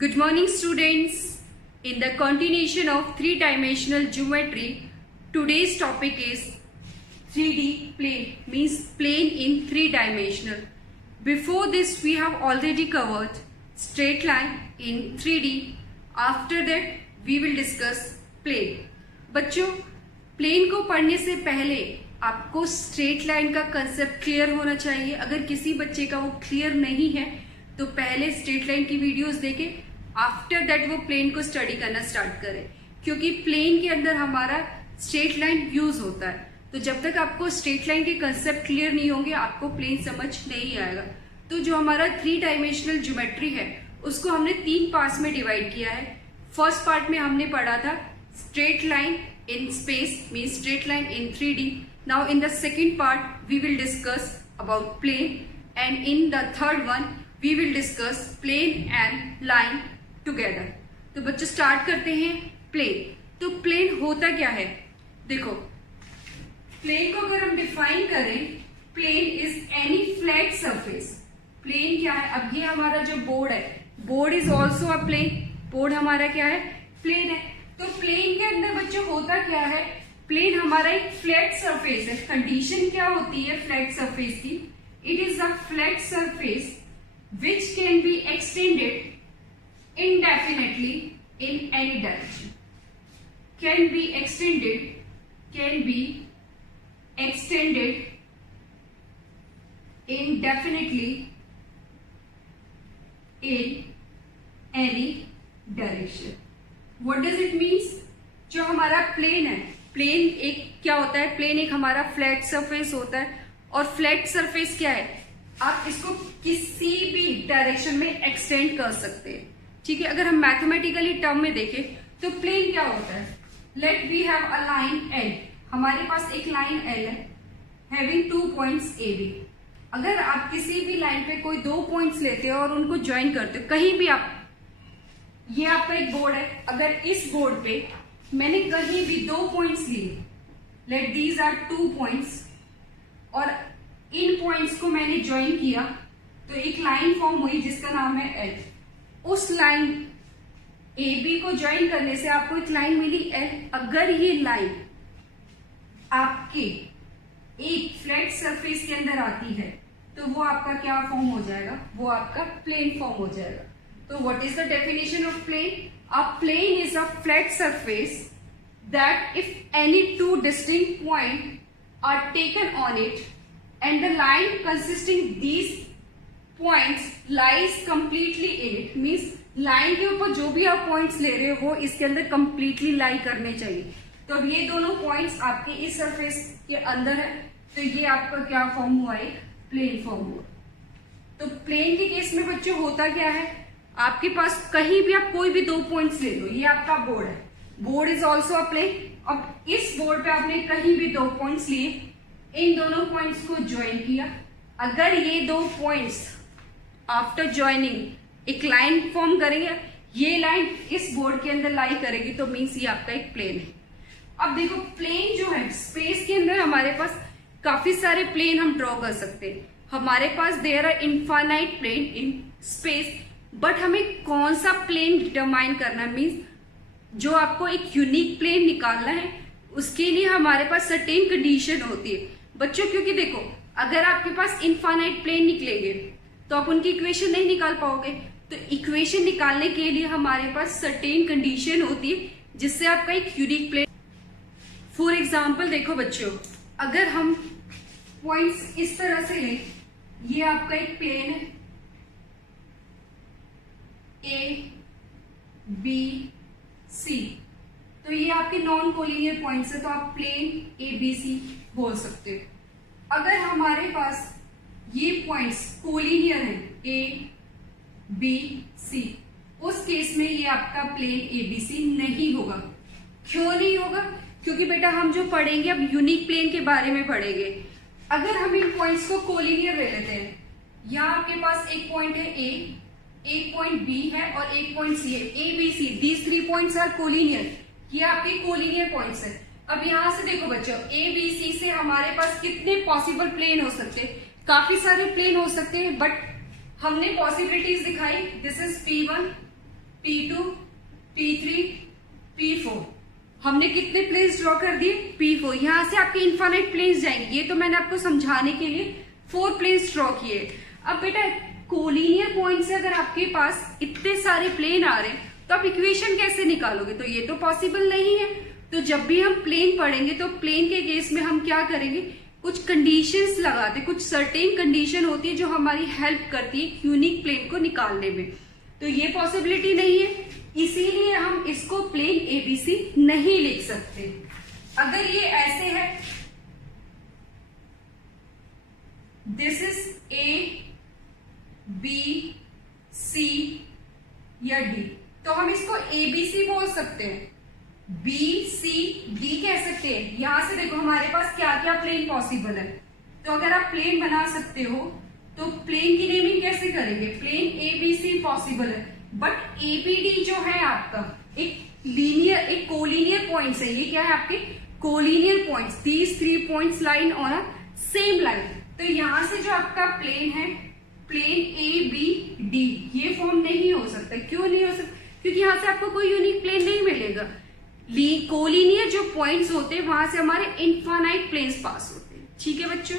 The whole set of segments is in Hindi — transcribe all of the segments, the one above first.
Good morning, students. In the continuation of three-dimensional geometry, today's topic is 3D plane, means plane in three-dimensional. Before this, we have already covered straight line in 3D. After that, we will discuss plane. बच्चों, प्लेन को पढ़ने से पहले आपको स्ट्रेट लाइन का कंसेप्ट क्लियर होना चाहिए. अगर किसी बच्चे का वो क्लियर नहीं है तो पहले स्ट्रेट लाइन की वीडियोस देखें, आफ्टर दैट वो प्लेन को स्टडी करना स्टार्ट करें, क्योंकि प्लेन के अंदर हमारा स्ट्रेट लाइन यूज होता है. तो जब तक आपको स्ट्रेट लाइन के कंसेप्ट क्लियर नहीं होंगे आपको प्लेन समझ नहीं आएगा. तो जो हमारा थ्री डायमेंशनल ज्योमेट्री है उसको हमने 3 पार्ट्स में डिवाइड किया है. फर्स्ट पार्ट में हमने पढ़ा था straight line in space, means straight line in 3D. Now in the second part we will discuss about plane, and in the third one we will discuss plane and line together. तो बच्चों स्टार्ट करते हैं प्लेन. तो प्लेन होता क्या है? देखो, प्लेन को अगर हम डिफाइन करें, plane is any flat surface. Plane क्या है? अब ये हमारा जो बोर्ड है, board is also a plane. Board हमारा क्या है? प्लेन है. तो प्लेन के अंदर बच्चों होता क्या है? प्लेन हमारा एक फ्लैट सरफेस है. कंडीशन क्या होती है फ्लैट सरफेस की? It is a flat surface which can be extended indefinitely in any direction. Can be extended indefinitely in any direction. What does it means? जो हमारा प्लेन है, प्लेन एक क्या होता है? प्लेन एक हमारा फ्लैट सरफेस होता है. और फ्लैट सरफेस क्या है? आप इसको किसी भी डायरेक्शन में एक्सटेंड कर सकते हैं. ठीक है. अगर हम मैथमेटिकली टर्म में देखें तो प्लेन क्या होता है? Let we have a line L. हमारे पास एक लाइन एल है हैविंग 2 पॉइंट्स ए बी. अगर आप किसी भी लाइन पे कोई 2 पॉइंट्स लेते हो और उनको ज्वाइन करते हो कहीं भी, आप ये आपका एक बोर्ड है, अगर इस बोर्ड पे मैंने कहीं भी 2 पॉइंट्स लिए, लेट दीज आर 2 पॉइंट्स, और इन पॉइंट्स को मैंने ज्वाइन किया तो एक लाइन फॉर्म हुई जिसका नाम है एल. उस लाइन ए बी को ज्वाइन करने से आपको एक लाइन मिली एल. अगर ये लाइन आपके एक फ्लैट सरफेस के अंदर आती है तो वो आपका क्या फॉर्म हो जाएगा? वो आपका प्लेन फॉर्म हो जाएगा. तो what is the definition of plane? A plane is a flat surface that if any 2 distinct point are taken on it and the line consisting these points lies completely in it. means line के ऊपर जो भी आप पॉइंट्स ले रहे हो वो इसके अंदर कंप्लीटली लाई करने चाहिए. तो अब ये दोनों पॉइंट्स आपके इस सरफेस के अंदर है तो ये आपका क्या फॉर्म हुआ? एक प्लेन फॉर्म हुआ. तो प्लेन के केस में बच्चों होता क्या है? आपके पास कहीं भी आप कोई भी 2 पॉइंट्स ले लो. ये आपका बोर्ड है, board is also a plane. अब इस बोर्ड पे आपने कहीं भी 2 पॉइंट्स लिए, इन दोनों पॉइंट्स को ज्वाइन किया. अगर ये 2 पॉइंट्स आफ्टर ज्वाइनिंग एक लाइन फॉर्म करेंगे, ये लाइन इस बोर्ड के अंदर लाई करेगी तो मीन्स ये आपका एक प्लेन है. अब देखो, प्लेन जो है स्पेस के अंदर हमारे पास काफी सारे प्लेन हम ड्रॉ कर सकते हैं. हमारे पास there are infinite plane in space, but हमें कौन सा प्लेन डिटरमाइन करना है? मीन्स जो आपको एक यूनिक प्लेन निकालना है उसके लिए हमारे पास सर्टेन कंडीशन होती है बच्चों. क्योंकि देखो, अगर आपके पास इनफाइनाइट प्लेन निकलेंगे तो आप उनकी इक्वेशन नहीं निकाल पाओगे. तो इक्वेशन निकालने के लिए हमारे पास सर्टेन कंडीशन होती है जिससे आपका एक यूनिक प्लेन. फॉर एग्जाम्पल देखो बच्चों, अगर हम पॉइंट्स इस तरह से लें, ये आपका एक प्लेन है ए बी सी. तो ये आपके नॉन कोलिनियर पॉइंट्स है तो आप प्लेन ए बी सी बोल सकते हो. अगर हमारे पास ये पॉइंट्स कोलिनियर हैं ए बी सी, उस केस में ये आपका प्लेन ए बी सी नहीं होगा. क्यों नहीं होगा? क्योंकि बेटा हम जो पढ़ेंगे अब यूनिक प्लेन के बारे में पढ़ेंगे. अगर हम इन पॉइंट्स को कोलिनियर ले लेते हैं, यहाँ आपके पास एक पॉइंट है ए, एक पॉइंट बी है और एक पॉइंट सी है. A B C these 3 points are collinear. ये आपके कोलिनियर पॉइंट्स है. अब यहां से देखो बच्चों, ए बी सी से हमारे पास कितने पॉसिबल प्लेन हो सकते हैं? काफी सारे प्लेन हो सकते हैं, बट हमने पॉसिबिलिटीज दिखाई. This is P1, P2, P3, P4। हमने कितने प्लेन्स ड्रॉ कर दिए? P4। यहां से आपके इन्फाइनाइट प्लेन्स जाएंगे। ये तो मैंने आपको समझाने के लिए 4 प्लेन्स ड्रॉ किए। अब बेटा कोलिनियर पॉइंट से अगर आपके पास इतने सारे प्लेन आ रहे हैं तो आप इक्वेशन कैसे निकालोगे? तो ये तो पॉसिबल नहीं है। तो जब भी हम प्लेन पढ़ेंगे तो प्लेन के केस में हम क्या करेंगे? कुछ कंडीशंस लगाते, कुछ सर्टेन कंडीशन होती है जो हमारी हेल्प करती है यूनिक प्लेन को निकालने में। तो ये पॉसिबिलिटी नहीं है, इसीलिए हम इसको प्लेन एबीसी नहीं लिख सकते। अगर ये ऐसे है, this is A B C या डी, तो हम इसको एबीसी बोल सकते हैं, बी सी डी कह सकते हैं। यहां से देखो हमारे पास क्या क्या प्लेन पॉसिबल है। तो अगर आप प्लेन बना सकते हो तो प्लेन की नेमिंग कैसे करेंगे? प्लेन एबीसी पॉसिबल है, बट एबीडी जो है आपका एक लीनियर, एक कोलिनियर पॉइंट्स है। ये क्या है? आपके collinear points. These 3 points line on a same line. तो यहां से जो आपका प्लेन है, प्लेन ए बी डी, ये फॉर्म नहीं हो सकता। क्यों नहीं हो सकता? क्योंकि यहां से आपको कोई यूनिक प्लेन नहीं मिलेगा। कोलिनियर जो पॉइंट्स होते हैं वहां से हमारे इनफाइनाइट प्लेन्स पास होते हैं। ठीक है बच्चों?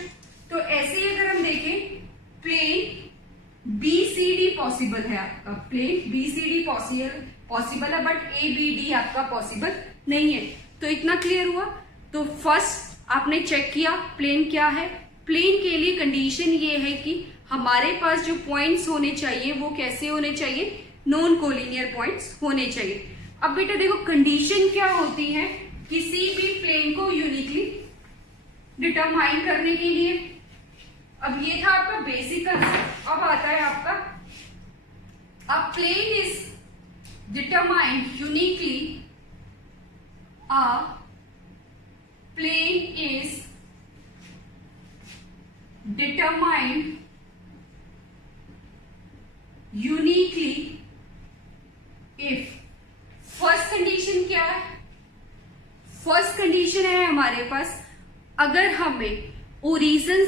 तो ऐसे ही अगर हम देखें, प्लेन बीसीडी पॉसिबल है आपका, प्लेन बीसीडी पॉसिबल है, बट एबीडी आपका पॉसिबल नहीं है। तो इतना क्लियर हुआ। तो फर्स्ट आपने चेक किया प्लेन क्या है। प्लेन के लिए कंडीशन ये है कि हमारे पास जो पॉइंट्स होने चाहिए वो कैसे होने चाहिए? नॉन कोलिनियर पॉइंट्स होने चाहिए। अब बेटा देखो कंडीशन क्या होती है किसी भी प्लेन को यूनिकली डिटरमाइन करने के लिए। अब ये था आपका बेसिक कंसेप्ट। अब आता है आपका, a plane is determined uniquely, a plane is determined uniquely if, first condition क्या है? फर्स्ट कंडीशन है हमारे पास, अगर हमें ओरिजिन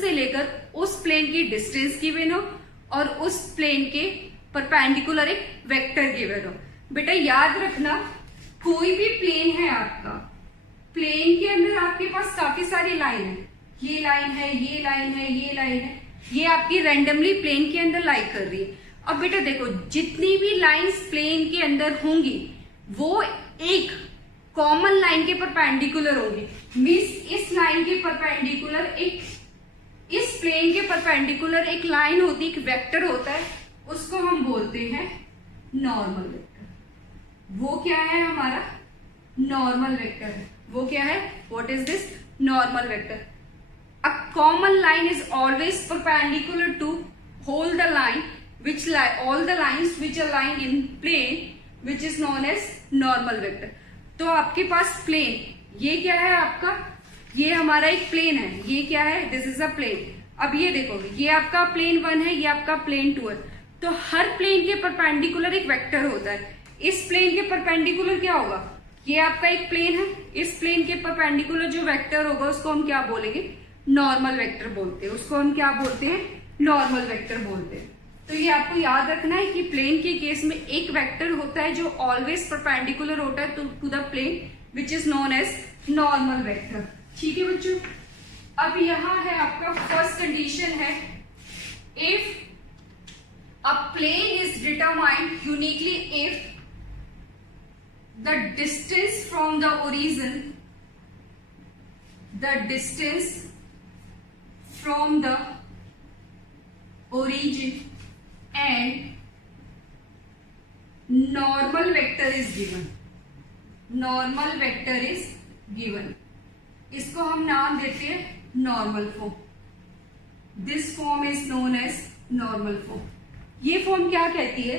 से लेकर उस प्लेन की डिस्टेंस गिवन हो और उस प्लेन के परपेंडिकुलर एक वेक्टर गिवन हो। बेटा याद रखना, कोई भी प्लेन है आपका, प्लेन के अंदर आपके पास काफी सारी लाइन है। ये लाइन है, ये लाइन है, ये लाइन है, ये आपकी रैंडमली प्लेन के अंदर लाई कर रही है। अब बेटा देखो जितनी भी लाइंस प्लेन के अंदर होंगी वो एक कॉमन लाइन के परपेंडिकुलर होंगी। मींस इस लाइन के परपेंडिकुलर एक, इस प्लेन के परपेंडिकुलर एक लाइन होती है, एक वेक्टर होता है, उसको हम बोलते हैं नॉर्मल वेक्टर। वो क्या है? हमारा नॉर्मल वेक्टर है। वो क्या है? What is this? Normal vector. A common line is always perpendicular to whole the line all the lines which align in plane which is known as normal vector। तो आपके पास प्लेन, ये क्या है आपका? ये हमारा एक प्लेन है। ये क्या है? This is a plane. अब ये देखो, ये आपका प्लेन 1 है, ये आपका प्लेन 2 है। तो हर प्लेन के परपेंडिकुलर एक वेक्टर होता है। इस प्लेन के परपेंडिकुलर क्या होगा? ये आपका एक प्लेन है, इस प्लेन के परपेंडिकुलर जो वेक्टर होगा उसको हम क्या बोलेंगे? नॉर्मल वेक्टर बोलते हैं। उसको हम क्या बोलते हैं? नॉर्मल वेक्टर बोलते हैं। तो ये आपको याद रखना है कि प्लेन के केस में एक वेक्टर होता है जो ऑलवेज परपेंडिकुलर होता है to the plane which is known as normal vector. ठीक है बच्चों? अब यहां है आपका फर्स्ट कंडीशन है, if a plane is determined uniquely if the distance from the origin, the distance from the origin and normal vector is given। Normal vector is given, इसको हम नाम देते हैं normal form. This form is known as normal form. ये फॉर्म क्या कहती है?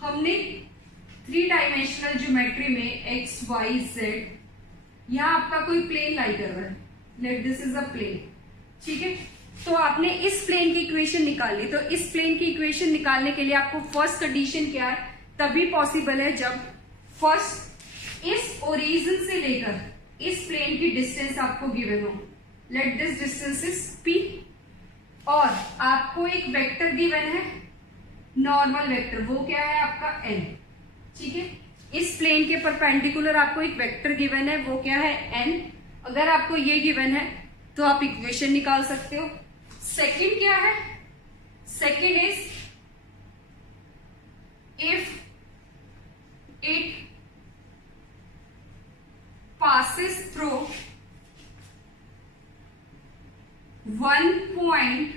हमने 3 डायमेंशनल ज्योमेट्री में एक्स वाई जेड, यहां आपका कोई प्लेन लाई कर रहा है, let this is a plane. ठीक है? तो आपने इस प्लेन की इक्वेशन निकाल ली। तो इस प्लेन की इक्वेशन निकालने के लिए आपको फर्स्ट कंडीशन क्या है? तभी पॉसिबल है जब फर्स्ट इस ओरिजिन से लेकर इस प्लेन की डिस्टेंस आपको गिवन हो। Let this distance is P, और आपको एक वेक्टर गिवन है नॉर्मल वेक्टर, वो क्या है आपका n। ठीक है, इस प्लेन के परपेंडिकुलर आपको एक वेक्टर गिवन है, वो क्या है n। अगर आपको ये गिवन है तो आप इक्वेशन निकाल सकते हो। सेकंड क्या है, second is if it passes through one point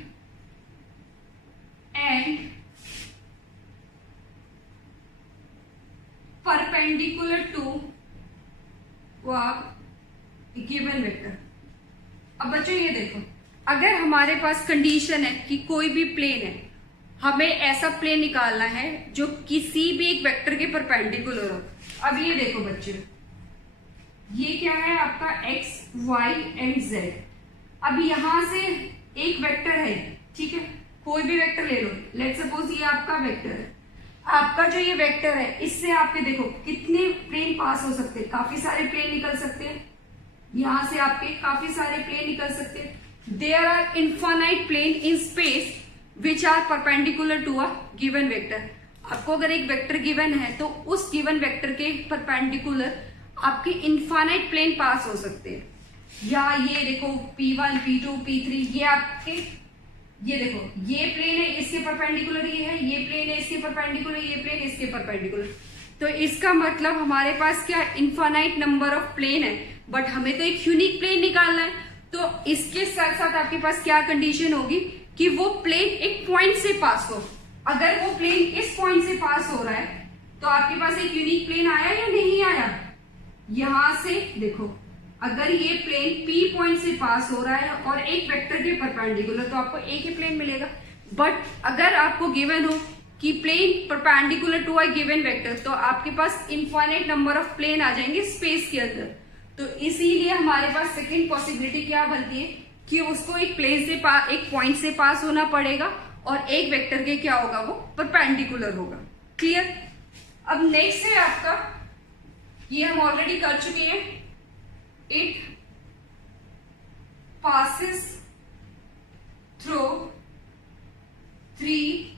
and perpendicular to a given vector। अब बच्चों ये देखो, अगर हमारे पास कंडीशन है कि कोई भी प्लेन है, हमें ऐसा प्लेन निकालना है जो किसी भी एक वेक्टर के परपेंडिकुलर हो। अब ये देखो बच्चों, ये क्या है आपका x, y एंड z। अब यहां से एक वेक्टर है, ठीक है, कोई भी वेक्टर ले लो, लेट्स सपोज ये आपका वेक्टर है। आपका जो ये वेक्टर है, इससे आपके देखो कितने प्लेन पास हो सकते हैं, काफी सारे प्लेन निकल सकते हैं, यहां से आपके काफी सारे प्लेन निकल सकते हैं। There are infinite plane in space which are perpendicular to a given vector. आपको अगर एक वेक्टर गिवन है तो उस गिवन वेक्टर के परपेंडिकुलर आपके इनफाइनाइट प्लेन पास हो सकते हैं। या ये देखो P1, P2, P3, ये आपके, ये देखो ये प्लेन है, इसके परपेंडिकुलर ये है, ये प्लेन है इसके परपेंडिकुलर, ये प्लेन इसके परपेंडिकुलर। तो इसका मतलब हमारे पास क्या इनफाइनाइट नंबर ऑफ प्लेन है, बट हमें तो एक यूनिक प्लेन निकालना है। तो इसके साथ साथ आपके पास क्या कंडीशन होगी कि वो प्लेन एक पॉइंट से पास हो। अगर वो प्लेन इस पॉइंट से पास हो रहा है तो आपके पास एक यूनिक प्लेन आया या नहीं आया। यहां से देखो, अगर ये प्लेन P पॉइंट से पास हो रहा है और एक वेक्टर के परपेंडिकुलर, तो आपको एक ही प्लेन मिलेगा। बट अगर आपको गिवन हो कि plane perpendicular to a given vector, तो आपके पास इनफाइनाइट नंबर ऑफ प्लेन आ जाएंगे स्पेस के अंदर। तो इसीलिए हमारे पास सेकेंड पॉसिबिलिटी क्या बनती है कि उसको एक प्लेन से एक पॉइंट से पास होना पड़ेगा और एक वेक्टर के क्या होगा, वो परपेंडिकुलर होगा। क्लियर। अब नेक्स्ट है आपका, ये हम ऑलरेडी कर चुके हैं, it passes through 3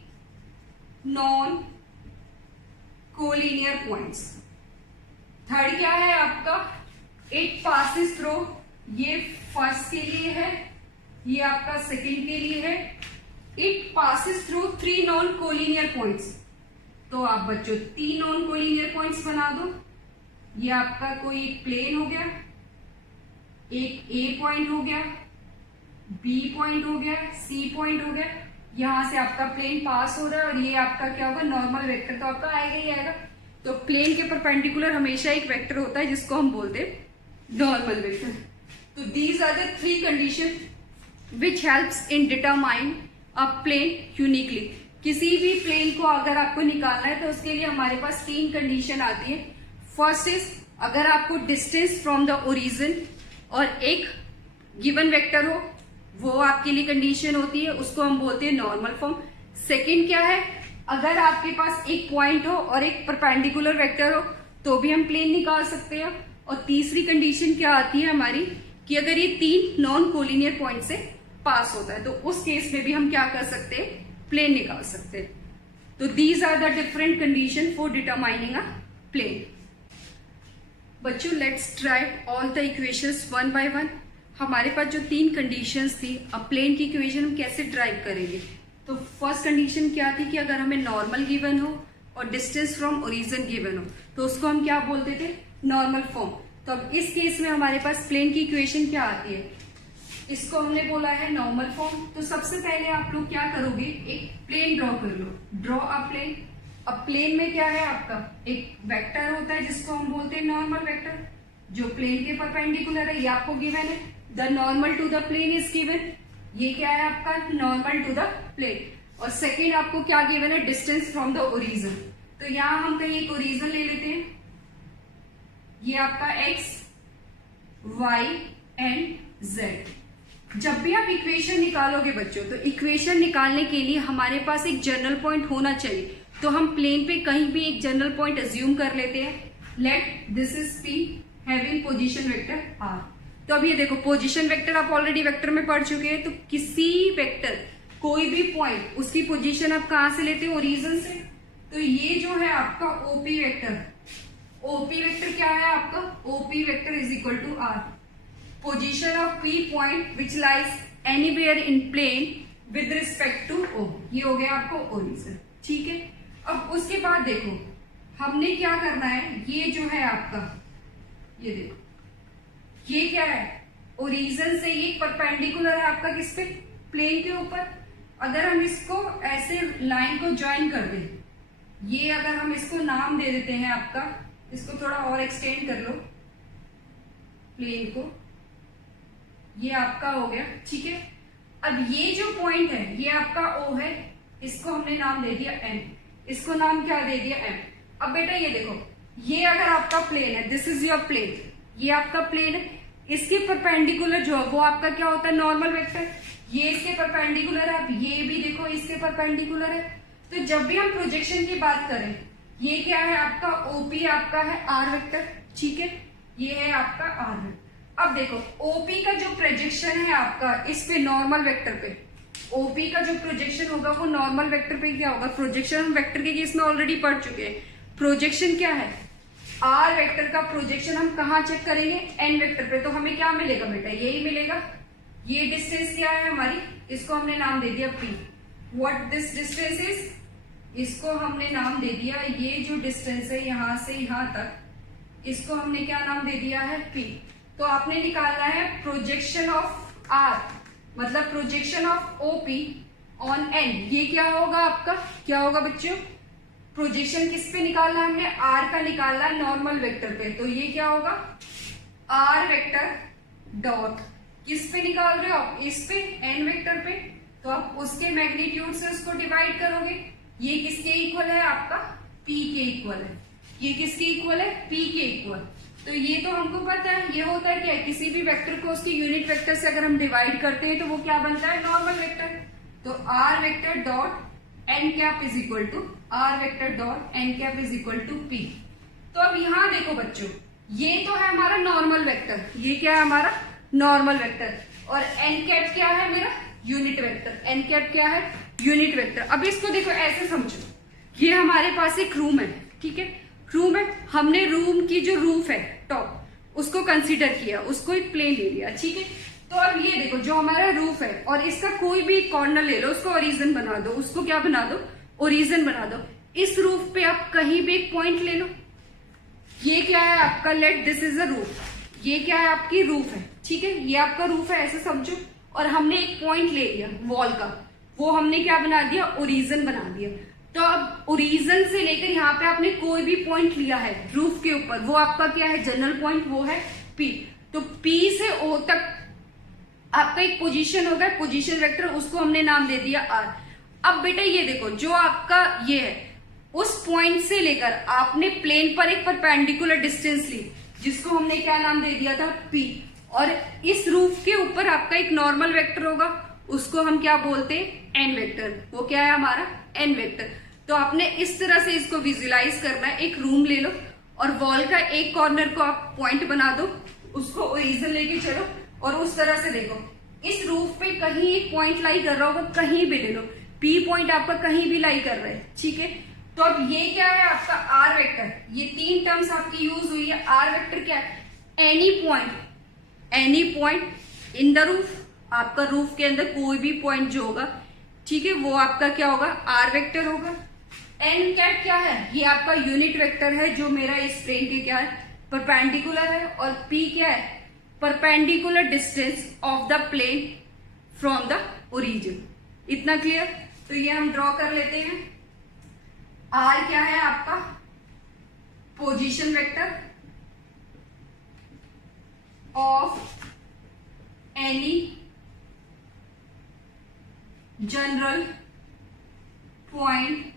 non-collinear points। Third क्या है आपका, इट passes through, ये फर्स्ट के लिए है, ये आपका सेकंड के लिए है। It passes through 3 non-collinear points। तो आप बच्चों 3 non-collinear points बना दो। ये आपका कोई एक प्लेन हो गया, एक A पॉइंट हो गया, B पॉइंट हो गया, C पॉइंट हो गया। यहां से आपका प्लेन पास हो रहा है और ये आपका क्या होगा, नॉर्मल वेक्टर तो आपका आएगा ही आएगा। तो प्लेन के परपेंडिकुलर हमेशा एक वेक्टर होता है जिसको हम बोलते हैं नॉर्मल वेक्टर। तो these are the 3 condition which helps in determine a plane uniquely. किसी भी प्लेन को अगर आपको निकालना है तो उसके लिए हमारे पास 3 कंडीशन आती है। फर्स्ट इज, अगर आपको डिस्टेंस फ्रॉम द ओरिजिन और एक गिवन वेक्टर हो, वो आपके लिए कंडीशन होती है, उसको हम बोलते हैं नॉर्मल फॉर्म। सेकंड क्या है, अगर आपके पास एक पॉइंट हो और एक परपेंडिकुलर वेक्टर हो तो भी हम प्लेन निकाल सकते हैं। और तीसरी कंडीशन क्या आती है हमारी, कि अगर ये 3 नॉन कोलिनियर पॉइंट से पास होता है तो उस केस में भी हम क्या कर सकते हैं, प्लेन निकाल सकते हैं। तो these are the different condition for determining a plane. बच्चों let's try all the equations one by one. हमारे पास जो 3 कंडीशंस थी, अब प्लेन की इक्वेशन हम कैसे ड्राइव करेंगे। तो फर्स्ट कंडीशन क्या थी कि अगर हमें नॉर्मल गिवन हो और डिस्टेंस फ्रॉम ओरिजिन गिवन हो तो उसको हम क्या बोलते थे, नॉर्मल फॉर्म। तो अब इस केस में हमारे पास प्लेन की इक्वेशन क्या आती है, इसको हमने बोला है नॉर्मल फॉर्म। तो सबसे पहले आप लोग क्या करोगे, एक प्लेन ड्रॉ कर लो, ड्रॉ अ प्लेन। अब प्लेन में क्या है आपका, एक वेक्टर होता है जिसको हम बोलते हैं नॉर्मल वेक्टर, जो प्लेन के परपेंडिकुलर है, ये आपको गिवन है। The normal to the plane is given, ये क्या है आपका, नॉर्मल टू द प्लेन। और सेकेंड आपको क्या गिवन है, डिस्टेंस फ्रॉम द ओरिजिन। तो यहां हम कहीं एक ओरिजिन ले लेते हैं, ये आपका x, y एंड z। जब भी आप इक्वेशन निकालोगे बच्चों, तो इक्वेशन निकालने के लिए हमारे पास एक जनरल पॉइंट होना चाहिए। तो हम प्लेन पे कहीं भी एक जनरल पॉइंट अज्यूम कर लेते हैं। Late this is P having position vector R। तो अब ये देखो, पोजीशन वेक्टर आप ऑलरेडी वेक्टर में पढ़ चुके हैं। तो किसी वेक्टर कोई भी पॉइंट उसकी पोजीशन आप कहां से लेते हो, ओरिजिन से। तो ये जो है आपका ओपी वेक्टर, ओपी वेक्टर क्या है आपका, OP vector is equal to R, position of P point which lies anywhere in plane with respect to O. ये हो गया आपको ओरिजिन, ठीक है। अब उसके बाद देखो हमने क्या करना है, ये जो है आपका, ये देखो ये क्या है, ओरिजिन से ये परपेंडिकुलर है आपका किस पे, प्लेन के ऊपर। अगर हम इसको ऐसे लाइन को ज्वाइन कर दें, ये अगर हम इसको नाम दे देते हैं आपका, इसको थोड़ा और एक्सटेंड कर लो प्लेन को, ये आपका हो गया, ठीक है। अब ये जो पॉइंट है ये आपका ओ है, इसको हमने नाम दे दिया एम, इसको नाम क्या दे दिया एम। अब बेटा ये देखो, ये अगर आपका प्लेन है, दिस इज योर प्लेन, ये आपका प्लेन है, इसके परपेंडिकुलर जो है वो आपका क्या होता है, नॉर्मल वेक्टर। ये इसके परपेंडिकुलर है, अब ये भी देखो इसके परपेंडिकुलर है। तो जब भी हम प्रोजेक्शन की बात करें, ये क्या है आपका ओपी, आपका है आर वेक्टर, ठीक है, ये है आपका आर वेक्टर। अब देखो ओपी का जो प्रोजेक्शन है आपका इस पे नॉर्मल वेक्टर पे, ओपी का जो प्रोजेक्शन होगा वो नॉर्मल वेक्टर पे क्या होगा, प्रोजेक्शन हम वेक्टर के केस में ऑलरेडी पढ़ चुके हैं। प्रोजेक्शन क्या है, आर वेक्टर का प्रोजेक्शन हम कहाँ चेक करेंगे, एन वेक्टर पे। तो हमें क्या मिलेगा बेटा, यही मिलेगा। ये डिस्टेंस क्या है हमारी, इसको हमने नाम दे दिया P. What this distance is, इसको हमने नाम दे दिया, ये जो डिस्टेंस है यहां से यहां तक, इसको हमने क्या नाम दे दिया है, पी। तो आपने निकालना है प्रोजेक्शन ऑफ आर, मतलब projection of OP on an. ये क्या होगा आपका, क्या होगा बच्चों, प्रोजेक्शन किस पे निकालना है हमने, आर का निकालना है नॉर्मल वेक्टर पे। तो ये क्या होगा, आर वेक्टर डॉट किस पे निकाल रहे हो आप, इस पे एन वेक्टर पे। तो आप उसके मैग्नीट्यूड से उसको डिवाइड करोगे। ये किसके इक्वल है आपका, पी के इक्वल है। ये किसके इक्वल है, पी के इक्वल। तो ये तो हमको पता है, ये होता है क्या, किसी भी वेक्टर को उसके यूनिट वेक्टर से अगर हम डिवाइड करते हैं तो वो क्या बनता है, नॉर्मल वेक्टर। तो R vector dot N cap is equal to, R vector dot N cap is equal to P. तो अब यहां देखो बच्चों, ये तो है हमारा नॉर्मल वेक्टर, ये क्या है हमारा नॉर्मल वेक्टर, और एन कैप क्या है मेरा, यूनिट वेक्टर। एन कैप क्या है, यूनिट वेक्टर। अब इसको देखो ऐसे समझो, ये हमारे पास एक रूम है, ठीक है, रूम है, हमने रूम की जो रूफ है टॉप, उसको कंसीडर किया, उसको एक प्लेन ले लिया, ठीक है। तो अब ये देखो जो हमारा रूफ है और इसका कोई भी कॉर्नर ले लो, उसको ओरिजिन बना दो, उसको क्या बना दो, ओरिजिन बना दो। इस रूफ पे आप कहीं भी एक पॉइंट ले लो, ये क्या है आपका, late this is a roof, ये क्या है आपकी रूफ है, ठीक है, ये आपका रूफ है ऐसे समझो। और हमने एक पॉइंट ले लिया वॉल का, वो हमने क्या बना दिया, ओरिजिन बना दिया। तो अब ओरिजिन से लेकर यहाँ पे आपने कोई भी पॉइंट लिया है रूफ के ऊपर, वो आपका क्या है, जनरल पॉइंट, वो है पी। तो पी से ओ तक आपका एक पोजीशन होगा, पोजीशन वेक्टर, उसको हमने नाम दे दिया आर। अब बेटा ये देखो जो आपका ये है, उस पॉइंट से लेकर आपने प्लेन पर एक परपेंडिकुलर डिस्टेंस ली, जिसको हमने क्या नाम दे दिया था, पी। और इस रूफ के ऊपर आपका एक नॉर्मल वेक्टर होगा, उसको हम क्या बोलते हैं, एन वेक्टर। वो क्या है हमारा, एन वेक्टर। तो आपने इस तरह से इसको विजुलाइज करना है, एक रूम ले लो और वॉल का एक कॉर्नर को आप पॉइंट बना दो, उसको ओरिजिन लेके चलो और उस तरह से देखो, इस रूफ पे कहीं एक पॉइंट लाई कर रहा होगा, कहीं भी ले लो, पी पॉइंट आपका कहीं भी लाई कर रहा है, ठीक है। तो अब ये क्या है आपका आर वेक्टर, ये तीन टर्म्स आपकी यूज हुई है। आर वेक्टर क्या है, any point in the roof, आपका रूफ के अंदर कोई भी पॉइंट जो होगा, ठीक है, वो आपका क्या होगा, आर वेक्टर होगा। एन कैप क्या है, ये आपका यूनिट वेक्टर है, जो मेरा इस प्लेन के क्या है, परपेंडिकुलर है। और पी क्या है, perpendicular distance of the plane from the origin. इतना क्लियर। तो ये हम ड्रॉ कर लेते हैं। आर क्या है आपका, position vector of any general point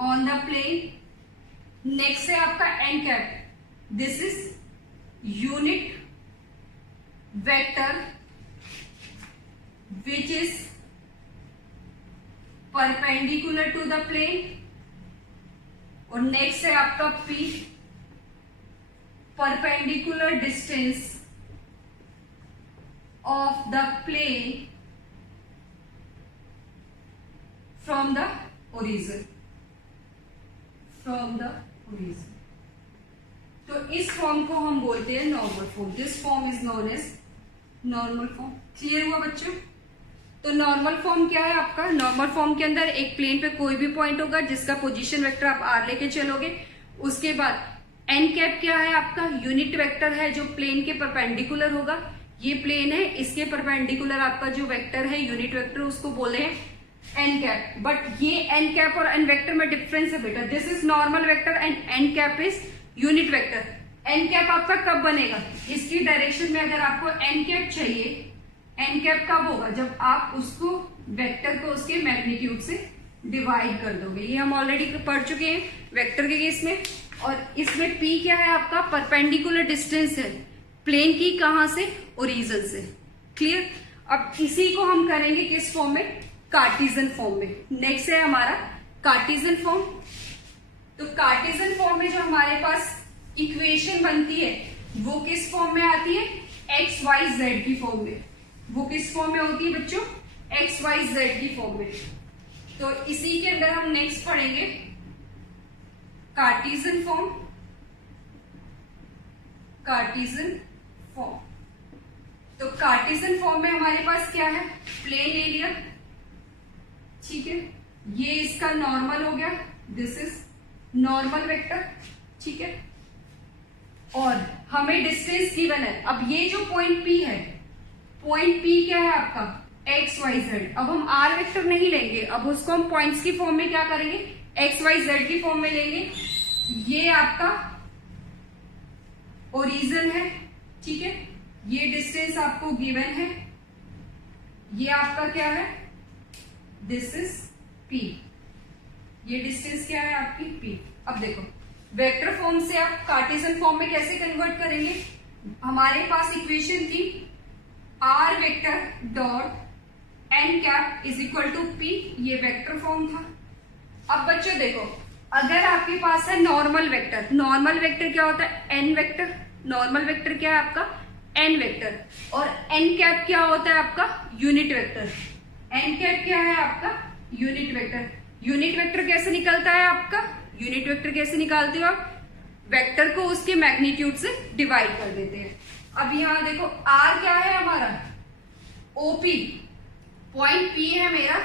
on the plane. Next है आपका N cap, this is unit vector which is perpendicular to the plane. और नेक्स्ट है आपका P, perpendicular distance of the plane from the origin, from the origin. तो इस फॉर्म को हम बोलते हैं normal form. This form is known as normal form. Clear हुआ बच्चों? तो नॉर्मल फॉर्म क्या है आपका? नॉर्मल फॉर्म के अंदर एक प्लेन पे कोई भी पॉइंट होगा जिसका पोजीशन वेक्टर आप आर लेके चलोगे। उसके बाद एन कैप क्या है आपका? यूनिट वेक्टर है जो प्लेन के परपेंडिकुलर होगा। ये प्लेन है, इसके परपेंडिकुलर आपका जो वेक्टर है यूनिट वेक्टर, उसको बोले हैं एन कैप। बट ये एन कैप और एन वेक्टर में डिफरेंस है बेटा। This is normal vector and N cap is unit vector. N cap आपका कब बनेगा? इसकी डायरेक्शन में अगर आपको एन कैप चाहिए, एन कैप कब होगा? जब आप उसको वेक्टर को उसके मैग्नीट्यूड से डिवाइड कर दोगे। ये हम ऑलरेडी पढ़ चुके हैं वेक्टर के केस में। और इसमें पी क्या है आपका? परपेंडिकुलर डिस्टेंस है प्लेन की, कहां से? ओरिजिन से। क्लियर? अब इसी को हम करेंगे किस फॉर्म में? कार्टेशियन फॉर्म में। नेक्स्ट है हमारा कार्टेशियन फॉर्म। तो कार्टेशियन फॉर्म में जो हमारे पास इक्वेशन बनती है वो किस फॉर्म में आती है? एक्स वाई जेड की फॉर्म में। वो किस फॉर्म में होती है बच्चों? एक्स वाई जेड की फॉर्म में। तो इसी के अंदर हम नेक्स्ट पढ़ेंगे कार्टेशियन फॉर्म। Cartesian form. तो कार्टेशियन फॉर्म में हमारे पास क्या है? प्लेन एरिया, ठीक है, ये इसका नॉर्मल हो गया, दिस इज नॉर्मल वेक्टर, ठीक है, और हमें डिस्टेंस गिवन है। अब ये जो पॉइंट पी है, पॉइंट पी क्या है आपका? X Y Z. अब हम आर वेक्टर नहीं लेंगे, अब उसको हम पॉइंट्स की फॉर्म में क्या करेंगे? एक्स वाई जेड की फॉर्म में लेंगे। ये आपका ओरिजिन है, ठीक है, ये डिस्टेंस आपको गिवन है, ये आपका क्या है? This is P. ये डिस्टेंस क्या है आपकी? पी। अब देखो वेक्टर फॉर्म से आप कार्टेशियन फॉर्म में कैसे कन्वर्ट करेंगे? हमारे पास इक्वेशन थी R vector dot N cap is equal to P, ये वेक्टर फॉर्म था। अब बच्चों देखो, अगर आपके पास है नॉर्मल वेक्टर, नॉर्मल वेक्टर क्या होता है? N vector. नॉर्मल वेक्टर क्या है आपका? N vector. और एन कैप क्या होता है आपका? Unit vector. एन कैप क्या है आपका? Unit vector. यूनिट वेक्टर कैसे निकलता है आपका? यूनिट वेक्टर कैसे निकालते हो आप? वेक्टर को उसके मैग्नीट्यूड से डिवाइड कर देते हैं। अब यहां देखो आर क्या है हमारा? ओपी। पॉइंट पी है मेरा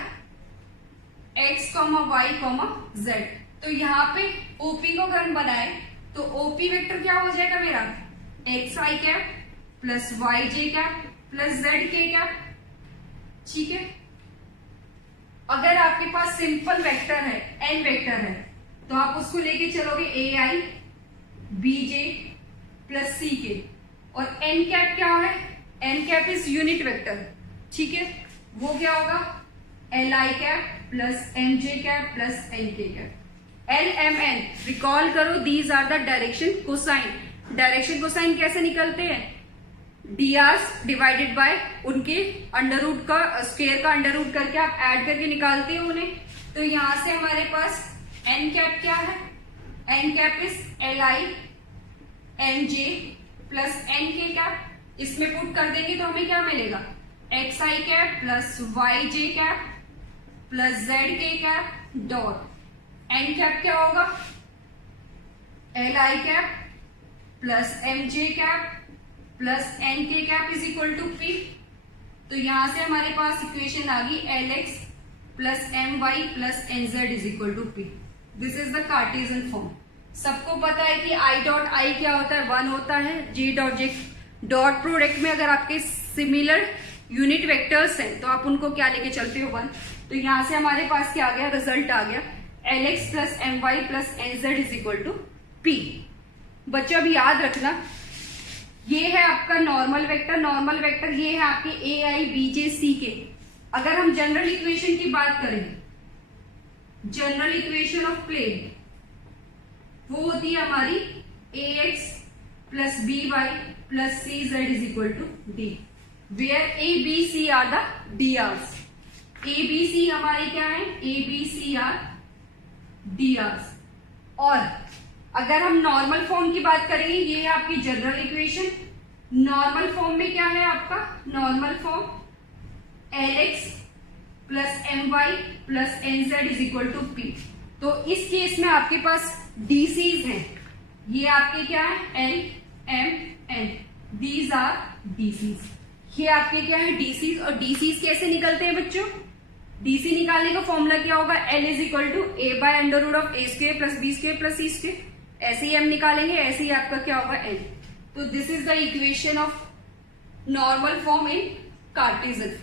X comma Y comma Z. तो यहाँ पे ओपी को अगर हम बनाए तो ओपी वेक्टर क्या हो जाएगा मेरा? X I cap plus Y J cap plus Z K cap, ठीक है। अगर आपके पास सिंपल वेक्टर है, एन वेक्टर है, तो आप उसको लेके चलोगे ए आई बी जे प्लस सी के। और एन कैप क्या है? N cap is unit vector, ठीक है, वो क्या होगा? L I cap plus M J cap plus N K cap. L M N recall करो, these are the direction cosine. Direction cosine कैसे निकलते हैं? डी आर्स डिवाइडेड बाय उनके अंडर रूट का स्क्वायर का अंडर रूट करके आप ऐड करके निकालते हो उन्हें। तो यहां से हमारे पास एन कैप क्या है? N cap is L I N J plus N K cap. इसमें पुट कर देंगे तो हमें क्या मिलेगा? X I cap plus Y J cap plus Z K cap dot N cap क्या होगा? L I cap plus M J cap plus N K cap is equal to P. तो यहां से हमारे पास इक्वेशन आ गई L X plus M Y plus N Z is equal to P. This is the Cartesian form. सबको पता है कि आई डॉट आई क्या होता है? 1 होता है। J dot J dot product में अगर आपके सिमिलर यूनिट वेक्टर्स हैं तो आप उनको क्या लेके चलते हो? 1। तो यहां से हमारे पास क्या आ गया? रिजल्ट आ गया L X plus M Y plus N Z is equal to P. बच्चों अभी याद रखना, ये है आपका नॉर्मल वेक्टर। नॉर्मल वेक्टर ये है आपके ए आई बी जे सी के। अगर हम जनरल इक्वेशन की बात करें, जनरल इक्वेशन ऑफ प्लेन वो होती है हमारी A X plus B Y plus C Z is equal to D, where A B C are the D Rs. A B C हमारी क्या है? A B C are D Rs. और अगर हम नॉर्मल फॉर्म की बात करेंगे, ये है आपकी जनरल इक्वेशन। नॉर्मल फॉर्म में क्या है आपका? Normal form L X plus M Y plus N Z is equal to P. तो इस केस में आपके पास डीसीज हैं, ये आपके क्या है L M N, these are DCs. ये आपके क्या है डीसीज। और डीसीज कैसे निकलते हैं बच्चों? डीसी निकालने का फॉर्मूला क्या होगा? L is equal to A by under root of A square plus B square plus C square. ऐसे ही हम निकालेंगे, ऐसे ही आपका क्या होगा एल। तो this is the equation of normal form in Cartesian.